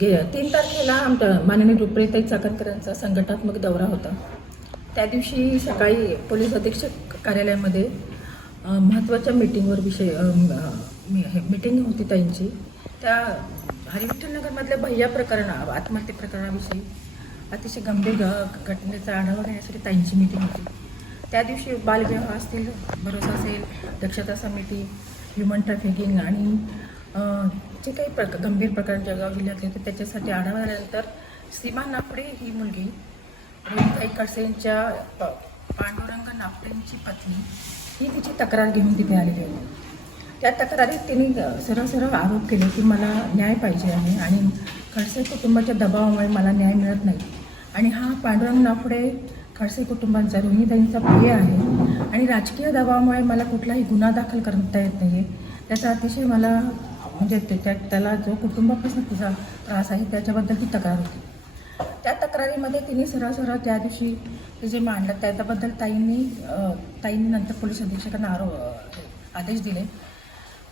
गे तीन तारखेला आमच्या माननीय रुपरेताई चाकणकरांचा संघटनात्मक दौरा होता. त्या दिवशी सकाळी पोलीस अधीक्षक कार्यालयामध्ये महत्त्वाच्या मीटिंगवर विषय मी- हे मीटिंग होती ताईंची. त्या हरिविठ्ठलनगरमधल्या भैया प्रकरण आत्महत्या प्रकरणाविषयी अतिशय गंभीर घ- घटनेचा आढावा घेण्यासाठी ताईंची मीटिंग होती. त्या दिवशी बालविवाह असतील भरोसा असेल दक्षता समिती ह्युमन ट्रॅफिकिंग आणि जे काही प्रक गंभीर प्रकरण जळगाव जिल्ह्यात होते त्याच्यासाठी आढावा झाल्यानंतर सीमा नाफडे ही मुलगी रोहिताई खडसेंच्या प- पांडुरंग नाफडेंची पत्नी ही तिची तक्रार घेऊन तिथे आलेली होती त्या तक्रारीत तिने सरळ सरळ आरोप केले की मला न्याय पाहिजे आहे आणि खडसे कुटुंबाच्या दबावामुळे मला न्याय मिळत नाही. आणि हा पांडुरंग नाफडे खडसे कुटुंबांचा रोहिताईंचा प्रिय आहे आणि राजकीय दबावामुळे मला कुठलाही गुन्हा दाखल करता येत नाही आहे त्याचा अतिशय मला म्हणजे त्याच्यात त्याला जो कुटुंबापासून तिचा त्रास आहे त्याच्याबद्दल ती तक्रार होती. त्या तक्रारीमध्ये तिने सरळ सरळ त्या दिवशी ते जे मांडलं त्याच्याबद्दल ताईंनी ताईंनी नंतर पोलीस अधीक्षकांना आरोप आदेश दिले.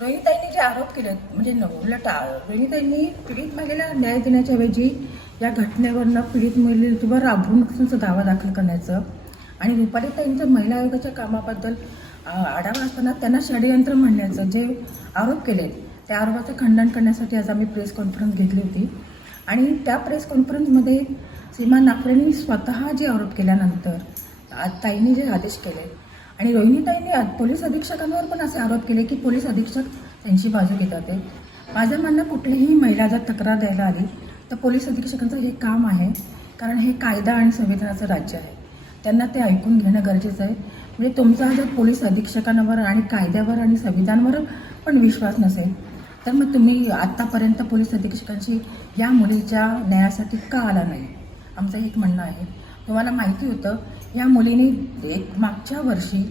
रोहिणीताईंनी जे आरोप केले म्हणजे न- उलट रोहिणीताईंनी पीडित महिलेला न्याय देण्याच्या ऐवजी या घटनेवरनं पीडित महिलेवर राबवून तुमचं दावा दाखल करण्याचं आणि रुपालीताईंच्या महिला आयोगाच्या कामाबद्दल आढावा असताना त्यांना षडयंत्र म्हणण्याचं जे आरोप केले त्या आरोपाचं खंडन करण्यासाठी आज आम्ही प्रेस कॉन्फरन्स घेतली होती. आणि त्या प्रेस कॉन्फरन्समध्ये सीमा नाफरेंनी स्वतः जे आरोप केल्यानंतर ताईंनी जे आदेश केले. आणि रोहिणीताईंनी पोलीस अधीक्षकांवर पण असे आरोप केले की पोलीस अधीक्षक त्यांची बाजू घेतात माझं म्हणणं कुठलीही महिला जर तक्रार द्यायला आली तर पोलीस अधीक्षकांचं हे काम आहे. कारण हे कायदा आणि संविधानाचं राज्य आहे. त्यांना ते ऐकून घेणं गरजेचं आहे. म्हणजे तुमचा जर पोलीस अधीक्षकांवर आणि कायद्यावर आणि संविधानावर पण विश्वास नसेल तर मग तुम्ही आत्तापर्यंत पोलीस अधीक्षकांशी या मुलीच्या न्यायासाठी का आला नाही? आमचं एक म्हणणं आहे. तुम्हाला माहिती होतं या मुलीने एक मागच्या वर्षी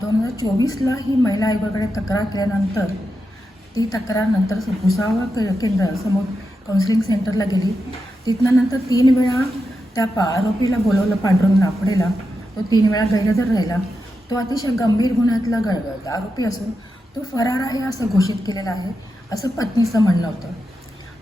दोन हजार चोवीसला ही महिला आयोगाकडे तक्रार केल्यानंतर ती तक्रार नंतर भुसावळ के केंद्र समोर काउन्सिलिंग सेंटरला गेली. तिथनं नंतर तीन वेळा त्या पा आरोपीला बोलवलं पांडुरंग नापडेला तो तीन वेळा गैरहजर राहिला. तो अतिशय गंभीर गुन्ह्यातला ग आरोपी असून तो फरार आहे असं घोषित केलेलं आहे असं पत्नीचं म्हणणं होतं.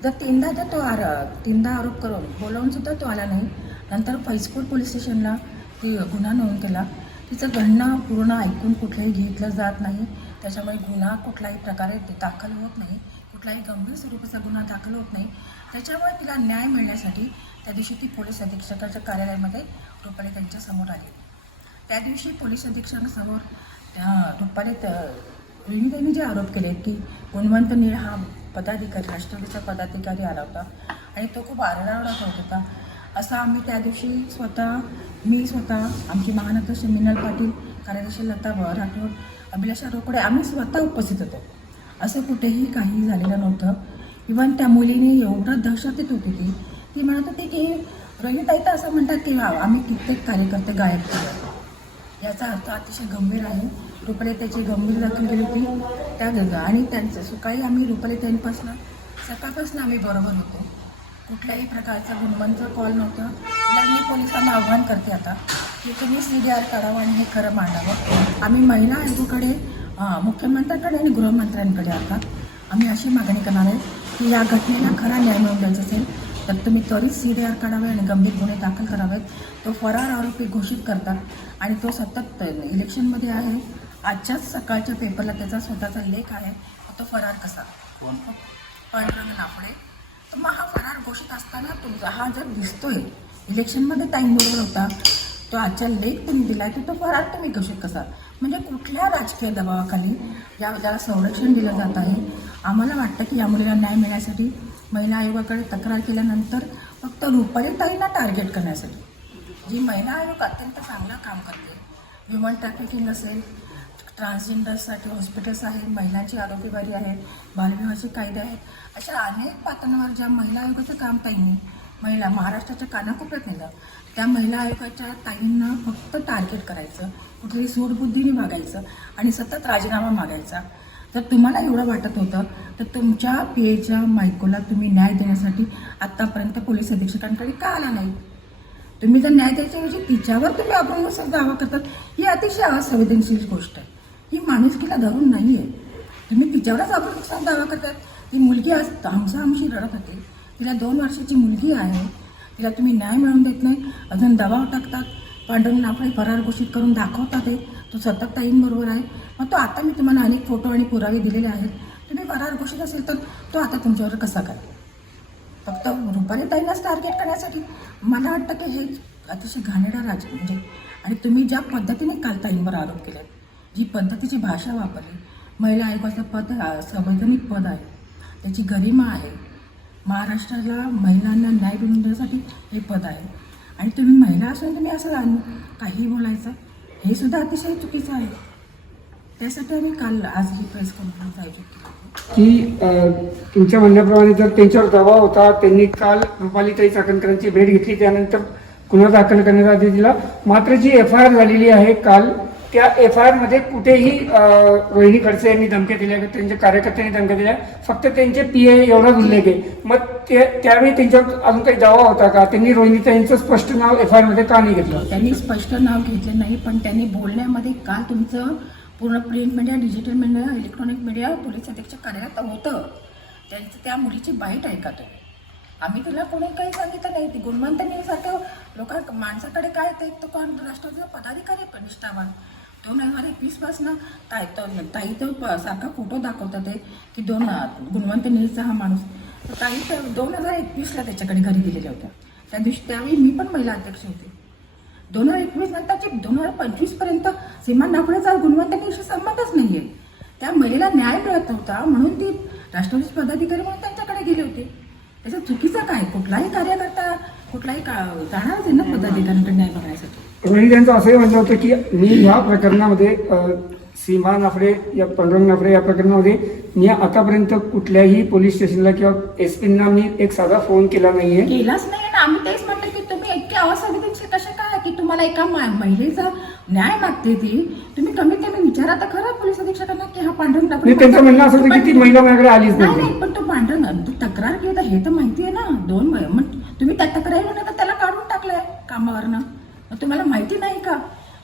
जर तीनदा जर तो आर तीनदा आरोप करून बोलावून सुद्धा तो आला नाही नंतर फैजपूर पोलीस स्टेशनला ती गुन्हा नोंद केला. तिचं घडणं पूर्ण ऐकून कुठलंही घेतलं जात नाही. त्याच्यामुळे गुन्हा कुठल्याही प्रकारे दाखल होत नाही. कुठलाही गंभीर स्वरूपाचा गुन्हा दाखल होत नाही. त्याच्यामुळे तिला न्याय मिळण्यासाठी त्या दिवशी ती पोलीस अधीक्षकाच्या कार्यालयामध्ये रुपाली त्यांच्यासमोर आली. त्या दिवशी पोलीस अधीक्षकांसमोर त्या रुपाली त्यांनी जे आरोप केले की गुणवंत नीळ हा पदाधिकारी राष्ट्रवादीचा पदाधिकारी आला होता. आणि तो खूप आरडाओरडा करत होता. असं आम्ही त्या दिवशी स्वतः मी स्वतः आमची महानाध्यक्ष मिनल पाटील कार्यदर्शी लता व- राठोड अभिलाषा रोकडे आम्ही स्वतः उपस्थित होतो. असं कुठेही काही झालेलं नव्हतं. इवन त्या मुलीने एवढं दहशतीत होती ती ती म्हणत होती की रोहिताई तर असं म्हणतात की "वा, आम्ही कित्येक कार्यकर्ते गायब केले याचा अर्थ अतिशय गंभीर आहे. रुपाली त्याची गंभीर दखल गेली होती त्या गंगा आणि त्यांचं सकाळी आम्ही रुपाली सकाळपासून आम्ही बरोबर होतो. कुठल्याही प्रकारचा गुणवंत कॉल नव्हतं. तर मी पोलिसांना आव्हान करते आता की तुम्ही सी डी आर काढावं आणि हे खरं मांडावं. आम्ही महिला आयोगाकडे मुख्यमंत्र्यांकडे आणि गृहमंत्र्यांकडे आता आम्ही अशी मागणी करणार आहे की या घटनेला खरा न्याय मिळवून द्यायचा असेल तर तुम्ही त्वरित सी डी आर काढावे आणि गंभीर गुन्हे दाखल करावेत. तो फरार आरोपी घोषित करतात आणि तो सतत इलेक्शनमध्ये आहे. आजच्याच सकाळच्या पेपरला त्याचा स्वतःचा लेख आहे. तो फरार कसा? कोण? पांडुरंग नाफडे. तर मग हा फरार घोषित असताना तुमचा हा जर दिसतोय इलेक्शनमध्ये टाईम बरोबर होता तो आजच्या लेख तुम्ही दिलाय तर तो फरार तुम्ही घोषित कसा? म्हणजे कुठल्या राजकीय दबावाखाली या त्याला संरक्षण दिलं जात आहे? आम्हाला वाटतं की या मुलीला न्याय मिळण्यासाठी महिला आयोगाकडे तक्रार केल्यानंतर फक्त रुपालीताईंना टार्गेट करण्यासाठी. जी महिला आयोग अत्यंत चांगलं काम करते ह्युमन ट्रॅफिकिंग असेल ट्रान्सजेंडरसाठी हॉस्पिटल्स आहेत महिलांची आरोग्यवारी आहेत बालविवाहाचे कायदे आहेत. अशा अनेक पातळीवर ज्या महिला आयोगाचं काम ताईंनी महिला महाराष्ट्राच्या कानाकोपऱ्यात नेलं त्या महिला आयोगाच्या ताईंना फक्त टार्गेट करायचं कुठेतरी सूडबुद्धीने मागायचं आणि सतत राजीनामा मागायचा. जर तुम्हाला एवढं वाटत होतं तर तुमच्या पी एच्या मायकोला तुम्ही न्याय देण्यासाठी आत्तापर्यंत पोलीस अधीक्षकांकडे का आला नाही? तुम्ही जर न्याय द्यायच्याऐवजी तिच्यावर तुम्ही अपरूनुसार दावा करतात ही अतिशय असंवेदनशील गोष्ट आहे. ही माणुसकीला धरून नाही आहे तुम्ही तिच्यावरच आपण दावा करतात. ती मुलगी आज आमचा रडत होती. तिला दोन वर्षाची मुलगी आहे. तिला तुम्ही न्याय मिळवून देत नाही. अजून दबाव टाकतात. पांडुरंग आपले फरार घोषित करून दाखवतात हे तो सतत ताईंबरोबर आहे. मग तो आता मी तुम्हाला अनेक फोटो आणि पुरावे दिलेले आहेत. तुम्ही फरार घोषित असेल तर तो आता तुमच्यावर कसा काय फक्त रुपाली ताईलाच टार्गेट करण्यासाठी मला वाटतं की हे अतिशय घाणेडा राज म्हणजे आणि तुम्ही ज्या पद्धतीने काल ताईंवर आरोप केले जी पद्धतीची भाषा वापरली महिला आयोगाचं पद संवैधानिक पद आहे. त्याची गरिमा आहे. महाराष्ट्राला महिलांना न्याय मिळून देण्यासाठी हे पद आहे. आणि तुम्ही महिला असून तुम्ही असं अन- काही बोलायचं हे सुद्धा अतिशय चुकीचं आहे. त्यासाठी आम्ही काल आज ही प्रेस कॉन्फरन्स आयोजित केली की तुमच्या म्हणण्याप्रमाणे जर त्यांच्यावर दबाव होता त्यांनी काल रुपालीताई चाकणकरांची भेट घेतली त्यानंतर गुन्हा दाखल करण्याचा आदेश दिला. मात्र जी एफ आय आर झालेली आहे काल त्या एफ आय आरमध्ये कुठेही रोहिणी खडसे यांनी धमक्या दिल्या त्यांच्या कार्यकर्त्यांनी धमक्या दिल्या फक्त त्यांचे पी ए एवढाच उल्लेख आहे. मग ते त्यावेळी त्यांच्यावर अजून काही दावा होता का? त्यांनी रोहिणीताईंचं स्पष्ट नाव एफ आय आरमध्ये का नाही घेतलं? त्यांनी स्पष्ट नाव घेतलं नाही पण त्यांनी बोलण्यामध्ये काल तुमचं पूर्ण print media digital media electronic media police अधीक्षक कार्यालयात होतं. त्यांचं त्या मुलीची बाईट ऐका तुम्ही. आम्ही तिला कोणी काही सांगितलं नाही. ती गुणवंत सारखं लोकां माणसाकडे काय ते तो कोण? राष्ट्राचा पदाधिकारी पण दोन हजार एकवीस पासनं काय तो ताई तो प- सारखा फोटो दाखवतात ते की दोन गुणवंत निळीचा हा माणूस. तर ताई तर दोन हजार एकवीसला त्याच्याकडे घरी दिलेल्या होत्या. त्या दिवशी त्यावेळी मी पण महिला अध्यक्ष होते. दोन हजार एकवीस नंतरचे दोन हजार पंचवीसपर्यंत सीमा नाफड्याचा गुणवंत निळीशी संबंधच नाहीये. त्या महिलेला न्याय मिळत नव्हता म्हणून ती राष्ट्रवादी पदाधिकारी म्हणून त्यांच्याकडे गेले होते. त्याचं चुकीचं काय? कुठलाही कार्यकर्ता कुठलाही का जाणारच आहे ना पदाधिकाऱ्यांकडे न्याय मागण्यासाठी रोहिणी त्यांचं असंही म्हणलं होतं की मी ह्या प्रकरणामध्ये सीमा नाफडे या पांडुरंग नाफडे या प्रकरणामध्ये मी आतापर्यंत कुठल्याही पोलीस स्टेशनला किंवा एस पींना मी एक साधा फोन केला नाहीये. केलाच नाही आणि आम्ही तेच म्हणतो की तुम्ही इतके अवसंवेदनशील कसे काय की तुम्हाला एका मा- महिलेचा न्याय मागते ती? तुम्ही कमीत कमी विचारा तर खरं पोलीस अधीक्षकांना की हा पांढरंग नाही म्हणजे त्यांचं म्हणणं असं होतं की ती महिला माझ्याकडे आलीच नाही नाही नाही पण तो पांढरंग तू तक्रार केली तर हे तर माहिती आहे ना दोन वय मग तुम्ही त्या तक्रारीवर तर त्याला काढून टाकलंय कामावरनं. मग तुम्हाला माहिती नाही का?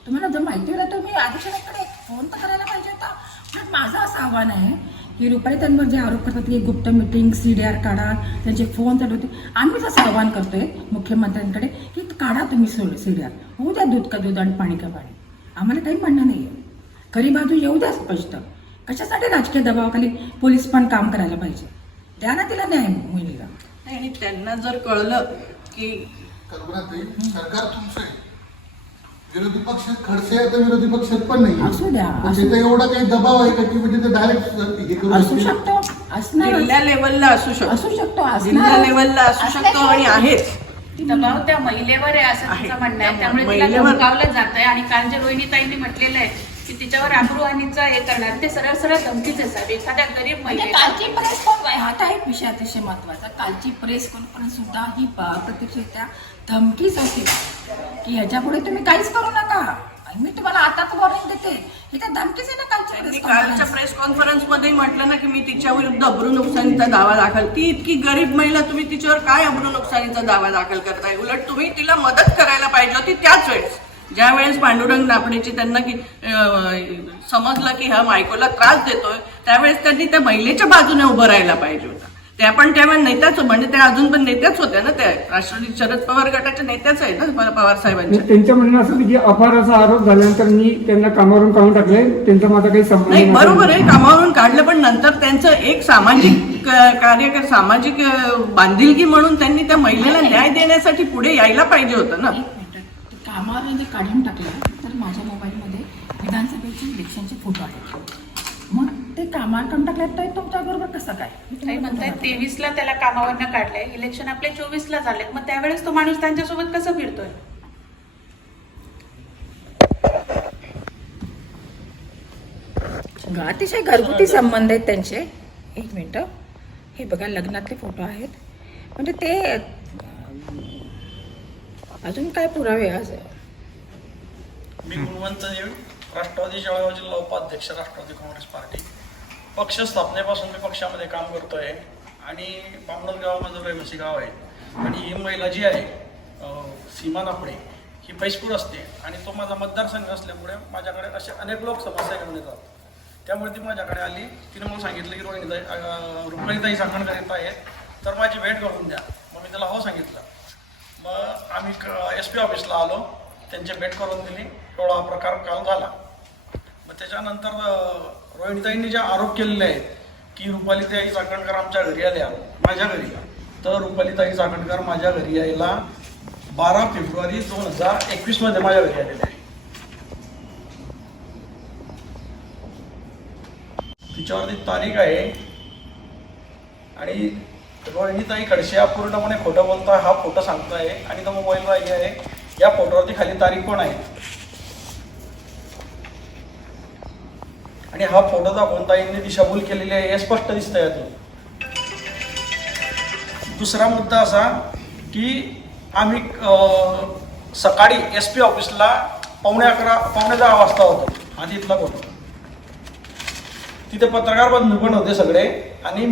तुम्हाला जर माहिती होतं तुम्ही अधीक्षकाकडे फोन तर करायला पाहिजे होता. पण माझं असं आव्हान आहे की रुपाली त्यांवर जे आरोप करतात की गुप्त मिटिंग सी डी आर काढा त्यांचे फोन होते आम्हीच असं आव्हान करतोय मुख्यमंत्र्यांकडे की काढा तुम्ही सी डी आर होऊ द्या दूध का दूध आणि पाणी का पाणी. आम्हाला काही म्हणणं नाही आहे खरी बाजू येऊ द्या स्पष्ट. कशासाठी राजकीय दबावाखाली पोलीस पण काम करायला पाहिजे? द्या ना तिला न्याय मुलीला नाही, आणि त्यांना जर कळलं की सरकार तुमचं आहे. विरोधी पक्षात खडसे आहे तर विरोधी पक्षात पण नाही. असू द्या, असू- तिथं एवढा काही दबाव आहे का की म्हणजे ते डायरेक्ट हे करू असू शकतील? शकतो असणार. जिल्ह्या लेवलला असू शकतो. असू शकतो जिल्हा असणार लेवलला असू शकतो आणि आहेच दबाव त्या महिलेवर आहे असं आहे. तिचं म्हणणं आहे. त्या त्यामुळे तिला महिलेवर- धमकावलं जात आहे आणि काल जे रोहिणीताईंनी म्हटलेलं आहे की तिच्यावर अब्रुहानीचा हे करणार. ते सरळ सरळ धमकीच आहे साहेब एखाद्या गरीब म्हणजे महिलेला कालची प्रेस कॉन्फरन्स हा तर एक विषय अतिशय महत्त्वाचा कालची प्रेस कॉन्फरन्स सुद्धा ही प्रत्यक्षरित्या धमकीच होती की ह्याच्या पुढे तुम्ही काहीच करू नका. आणि मी तुम्हाला आताच वॉर्निंग देते. ही तर धमकीच आहे ना कालच्या प्रेस कॉन्फरन्समध्ये म्हटलं ना की मी तिच्या विरुद्ध अब्रू नुकसानीचा दावा दाखल ती इतकी गरीब महिला तुम्ही तिच्यावर काय अब्रू नुकसानीचा दावा दाखल करताय? उलट तुम्ही तिला मदत करायला पाहिजे होती त्याच वेळेस. ज्या वेळेस पांडुरंग नापडेची त्यांना की अं, समजलं की हा मायकोला त्रास देतोय त्यावेळेस त्यांनी त्या महिलेच्या बाजूने उभं राहायला पाहिजे होतं. त्या पण त्यावेळेस नेत्याच म्हणजे त्या अजून पण नेत्याच होत्या ना त्या. राष्ट्रवादी शरद पवार गटाच्या नेत्याच आहेत ना पवार साहेबांच्या म्हणजे त्यांचं म्हणणं असं की अपार असा आरोप झाल्यानंतर मी त्यांना कामावरून काढून टाकले. त्यांचा माझा काही संबंध नाही. बरोबर आहे. कामावरून काढलं पण नंतर त्यांचं एक सामाजिक कार्यकर सामाजिक बांधिलकी म्हणून त्यांनी त्या महिलेला न्याय देण्यासाठी पुढे यायला पाहिजे होतं ना. एक मिनिट. ते कामावर जे काढून टाकलं तर माझ्या मोबाईलमध्ये विधानसभेचे इलेक्शनचे फोटो आहेत मग ते कामावर काढून टाकल्यात तर तुमच्या बरोबर कसं काय? मी काही तुम्हाला म्हणतायत म्हणते. तेवीसला त्याला कामावरनं काढलंय इलेक्शन आपले चोवीसला झाले मग त्यावेळेस तो माणूस त्यांच्यासोबत कसं फिरतोय? ग- अतिशय घरगुती संबंध आहेत त्यांचे. एक मिनटं. हे बघा लग्नातले फोटो आहेत. म्हणजे ते अजून काय पुरावे आज? मी गुणवंत देव राष्ट्रवादी जळगाव जिल्हा उपाध्यक्ष राष्ट्रवादी काँग्रेस पार्टी. पक्ष स्थापनेपासून मी पक्षामध्ये काम करतोय. आणि पामणत गाव माझं रहिवासी गाव आहे. आणि ही महिला जी आहे सीमा नापडे ही पैसपूर असते. आणि तो माझा मतदारसंघ असल्यामुळे माझ्याकडे असे अनेक लोक समस्या घेऊन येतात. त्यामुळे ती माझ्याकडे आली. तिने मला सांगितलं की रोहिणीताई अं, साखण करीत आहेत. तर माझी भेट घडून द्या. मग मी त्याला हो सांगितलं. मग आम्ही एस पी ऑफिसला आलो. त्यांची भेट करून दिली. एवढा प्रकार काल झाला. मग त्याच्यानंतर अं, रोहिणीताईंनी जे आरोप केलेले आहेत की रुपालीताई चाकणकर आमच्या घरी आल्या माझ्या घरी. तर रुपालीताई चाकणकर माझ्या घरी यायला बारा फेब्रुवारी दोन हजार एकवीसमध्ये माझ्या घरी आलेल्या आहे तिच्यावरती तारीख आहे आणि रोहिणीताई खडसे पूर्णपणे खोटं बोलतोय हा फोटो सांगतोय आणि तो मोबाईलवर आहे. या फोटोवरती खाली तारीख पण आहे? आणि हा फोटो दाखवून ताईंनी दिशाभूल केलेली आहे हे स्पष्ट दिसतंय यातून. दुसरा मुद्दा असा की आम्ही सकाळी एस पी ऑफिसला पावणे अकरा पावणे दहा वाजता होतो हा इथला फोटो तिथे पत्रकार बंधू पण होते सगळे. आणि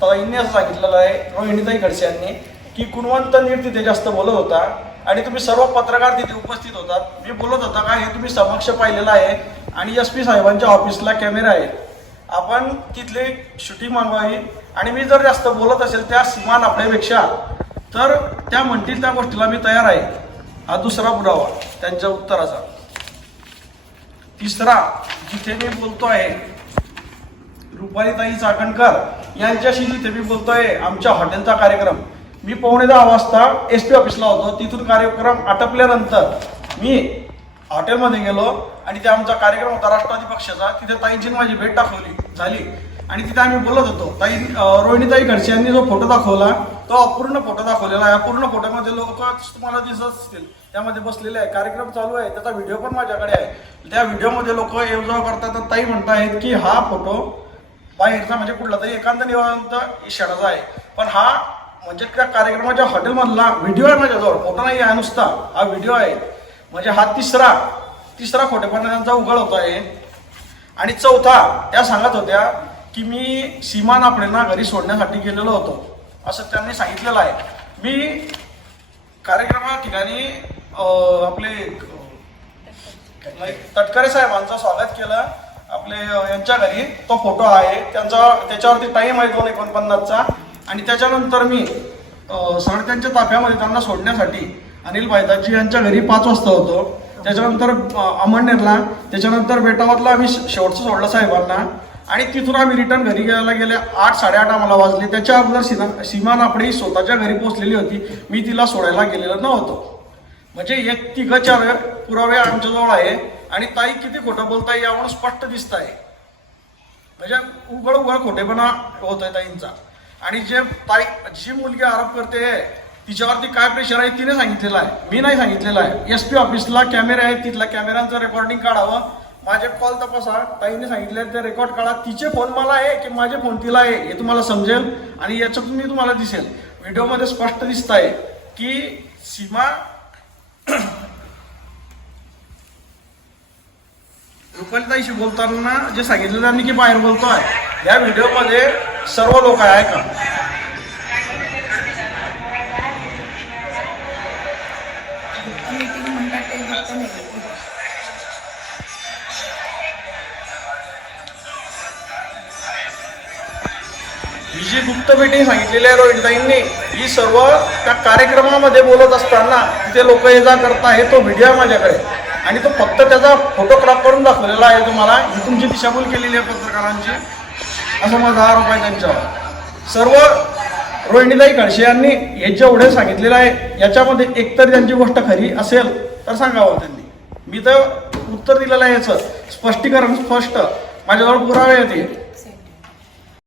ताईंनी असं सांगितलेलं आहे रोहिणीताई खडसे यांनी की गुणवंत नीट तिथे जास्त बोलत होता. आणि तुम्ही सर्व पत्रकार तिथे उपस्थित होतात. मी बोलत होता का हे तुम्ही समक्ष पाहिलेलं आहे आणि एस पी साहेबांच्या ऑफिसला कॅमेरा आहे. आपण तिथले शूटिंग मागवावी आणि मी जर जास्त बोलत असेल त्या सीमा आपल्यापेक्षा तर त्या म्हणतील त्या गोष्टीला मी तयार आहे. हा दुसरा पुरावा त्यांच्या उत्तराचा. तिसरा जिथे मी बोलतो आहे रुपालीताई चाकणकर यांच्याशी जिथे मी बोलतोय आमच्या हॉटेलचा कार्यक्रम. मी पावणे दहा वाजता एस पी ऑफिसला होतो. तिथून कार्यक्रम आटपल्यानंतर मी हॉटेलमध्ये गेलो आणि ते आमचा कार्यक्रम होता राष्ट्रवादी पक्षाचा. तिथे ताईंची माझी भेट दाखवली झाली. आणि तिथे आम्ही बोलत होतो. ताई रोहिणीताई घडसे यांनी जो फोटो दाखवला तो अपूर्ण फोटो दाखवलेला आहे. अपूर्ण फोटोमध्ये लोक तुम्हाला दिसत असतील. त्यामध्ये बसलेले आहे. कार्यक्रम चालू आहे. त्याचा व्हिडिओ पण माझ्याकडे आहे. त्या व्हिडिओमध्ये लोक येवजाव करतात. तर ताई म्हणतायत की हा फोटो बाहेरचा म्हणजे कुठला तरी एकांत निवांत इशाराचा आहे. पण हा म्हणजे त्या कार्यक्रमाच्या हॉटेलमधला व्हिडिओ आहे माझ्याजवळ फोटो नाही आहे नुसता हा व्हिडिओ आहे. म्हणजे हा तिसरा तिसरा खोटेपणा त्यांचा उघड होत आहे आणि चौथा त्या सांगत होत्या की मी सीमा नापडेंना घरी सोडण्यासाठी गेलेलो होतो. असं त्यांनी सांगितलेलं आहे. मी कार्यक्रमा ठिकाणी आपले तटकरे. साहेबांचं स्वागत केलं. आपले यांच्या घरी तो फोटो आहे. त्यांचा त्याच्यावरती टाईम आहे दोन एकोणपन्नासचा. आणि त्याच्यानंतर मी अं, ताफ्यामध्ये त्यांना सोडण्यासाठी अनिल पायदाजी यांच्या घरी पाच वाजता होतो. त्याच्यानंतर अमळनेरला त्याच्यानंतर बेटावतला आम्ही शेवटचं सोडलं साहेबांना. आणि तिथून आम्ही रिटर्न घरी गेला गेले आठ साडेआठ आम्हाला वाजले. त्याच्या अगोदर सीमा सीमा नापडे स्वतःच्या घरी पोहोचलेली होती. मी तिला सोडायला गेलेलं नव्हतो. म्हणजे एक तिघ चार पुरावे आमच्याजवळ आहे. आणि ताई किती खोटं बोलताय यावरून स्पष्ट दिसत आहे म्हणजे उघड उघड खोटेपणा होत आहे ताईंचा. आणि जे ताई जी मुलगी आरोप करते तिच्यावरती काय प्रेशर आहे तिने सांगितलेलं आहे. मी नाही सांगितलेलं आहे. एस पी ऑफिसला कॅमेरे आहेत तिथल्या कॅमेऱ्यांचं रेकॉर्डिंग काढावं. माझे कॉल तपासा. ताईने सांगितले ते रेकॉर्ड काढा. तिचे फोन मला आहे की माझे फोन तिला आहे हे तुम्हाला समजेल आणि याच्यातून मी तुम्हाला दिसेल. व्हिडिओमध्ये स्पष्ट दिसत आहे की सीमा रुपालीताईशी बोलताना जे सांगितलं त्यांनी की बाहेर बोलतो आहे या व्हिडिओमध्ये सर्व लोक आहे का? ही जी गुप्त मीटिंग सांगितलेली आहे रोहितताईंनी ही सर्व त्या कार्यक्रमामध्ये बोलत असताना तिथे लोक ये जा करताय तो व्हिडिओ आहे माझ्याकडे. आणि तो फक्त त्याचा फोटोग्राफ करून दाखवलेला आहे तुम्हाला. ही तुमची दिशाभूल केलेली आहे पत्रकारांची. असा माझा आरोप आहे त्यांच्यावर. सर्व रोहिणीताई खडसे यांनी हे जेवढे सांगितलेलं आहे याच्यामध्ये एकतर त्यांची गोष्ट खरी असेल तर सांगावं त्यांनी. मी तर उत्तर दिलेलं आहे याचं. स्पष्टीकरण स्पष्ट. माझ्याजवळ पुरावे येते